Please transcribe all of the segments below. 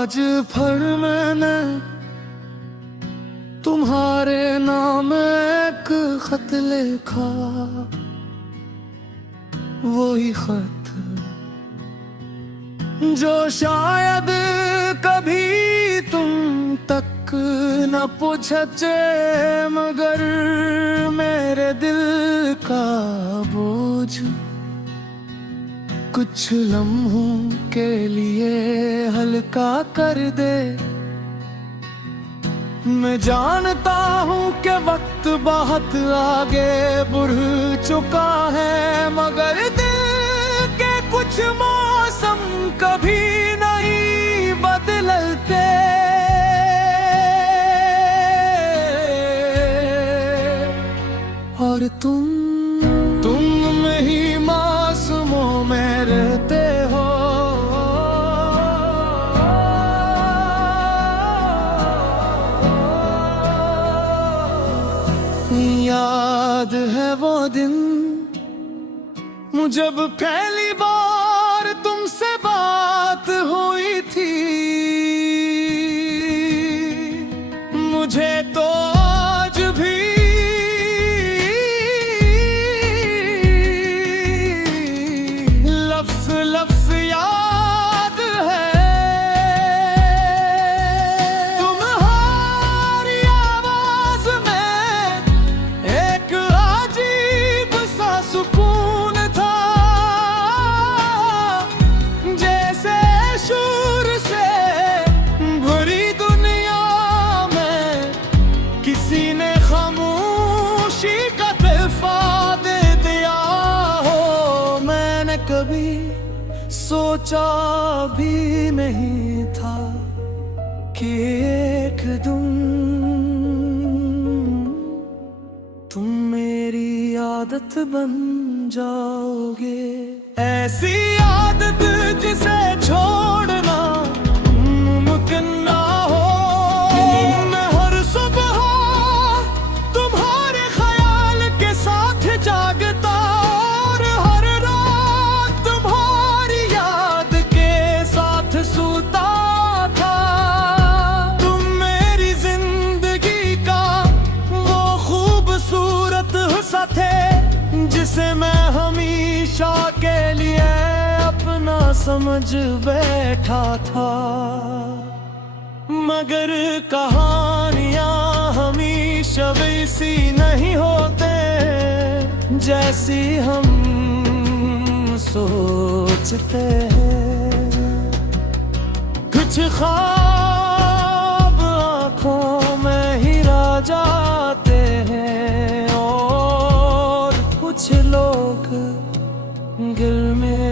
आज फिर मैंने तुम्हारे नाम एक खत लिखा, वही खत जो शायद कभी तुम तक न पहुंचे, मगर मेरे दिल का बोझ कुछ लम्हों के लिए हल्का कर दे। मैं जानता हूँ कि वक्त बहुत आगे बढ़ चुका है, मगर दिल के कुछ मौसम कभी नहीं बदलते। और तुम में ही मासूमों में रहते हो। याद है वो दिन जब पहली बार तुमसे बात हुई थी, मुझे तो आज भी लफ्ज़ लफ्ज़ याद है। तुम्हारी आवाज़ में एक अजीब सा सुकून था, जैसे शोर से भरी दुनिया में किसी ने खामोशी का तोहफा दे दिया हो। मैंने कभी सोचा भी नहीं था कि एक दिन तुम मेरी आदत बन जाओगे। ऐसी आदत जिसे छोड़ना मुमकिन ना हो। मैं हर सुबह तुम्हारे ख्याल के साथ जागता, और हर रात तुम्हारी याद के साथ सोता था। तुम मेरी जिंदगी का वो खूबसूरत हिस्सा थे, जिसे मैं हमेशा के लिए अपना समझ बैठा था। मगर कहानियां हमेशा वैसी नहीं होते जैसी हम सोचते हैं। कुछ ख्वाब आँखों में ही रह जाते हैं, और कुछ लोग दिल में।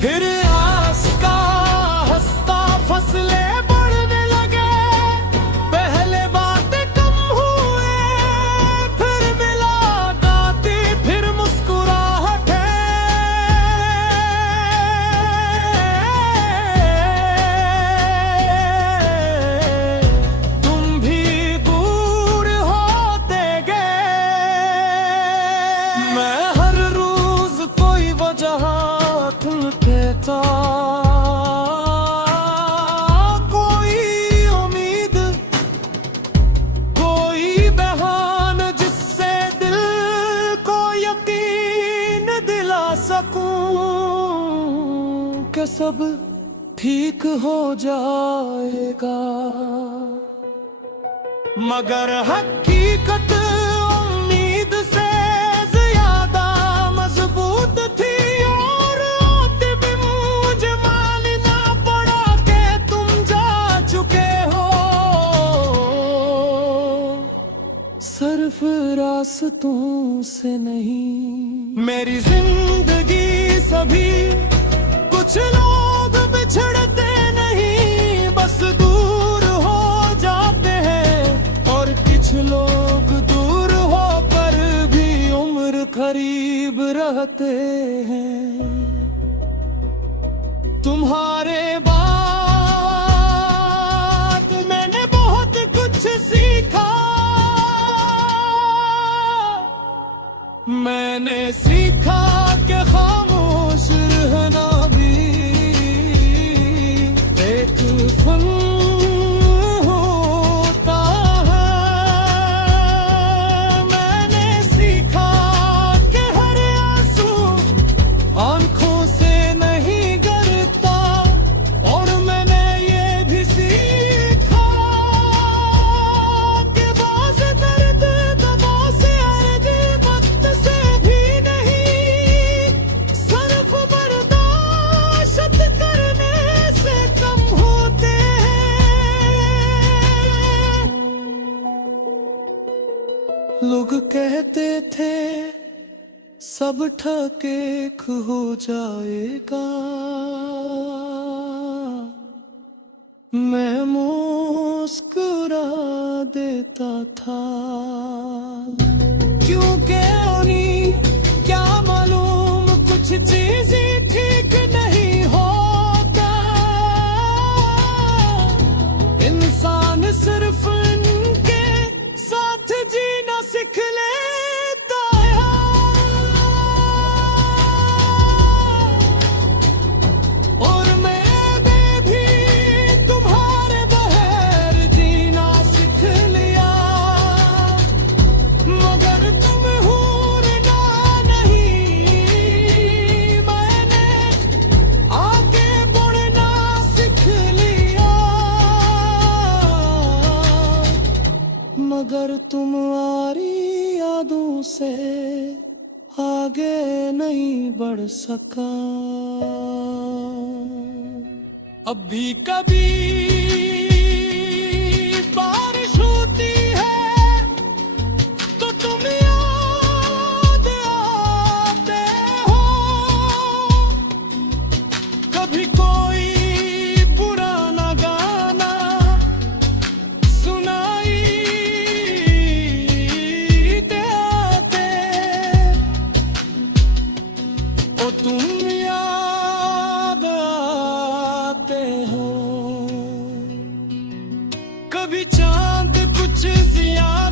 फिर आस का हंसता फसले बढ़ने लगे, पहले बातें कम हुए, फिर मुलाकातें, फिर मुस्कुराहटें। तुम भी दूर होते गए। मैं हर रोज कोई वजह कहता, कोई उम्मीद, कोई बहाना जिससे दिल को यकीन दिला सकूं कि सब ठीक हो जाएगा। मगर हकीकत उम्मीद से ज्यादा मजबूत थी, और आते भी मुझे मानना पड़ा कि तुम जा चुके हो। सिर्फ रास्तों से नहीं मेरी जिंदगी सभी, कुछ लोग बिछड़ते नहीं, बस दूर हो जाते हैं। और कुछ लोग दूर होकर भी उम्र करीब रहते हैं। तुम्हारे बाद मैंने बहुत कुछ सीखा। मैंने सीखा कि खामोश रहना भी लोग कहते थे सब ठकेक हो जाएगा, मैं मुस्कुरा देता था। क्योंकि उन्हीं क्या मालूम कुछ चीजें ठीक नहीं होता, इंसान सिर्फ इनके साथ जीना सीख लेता है। और मैंने भी तुम्हारे बगैर जीना सीख लिया, मगर तुम हूरना नहीं, मैंने आगे बढ़ना सीख लिया। मगर तुम्हारी यादों से आगे नहीं बढ़ सका। अब भी कभी बारिश होती है तो तुम याद आते हो, कभी कोई पुराना गाना सुनाई देते, ओ तुम याद आते हो। कभी चांद कुछ ज्यादा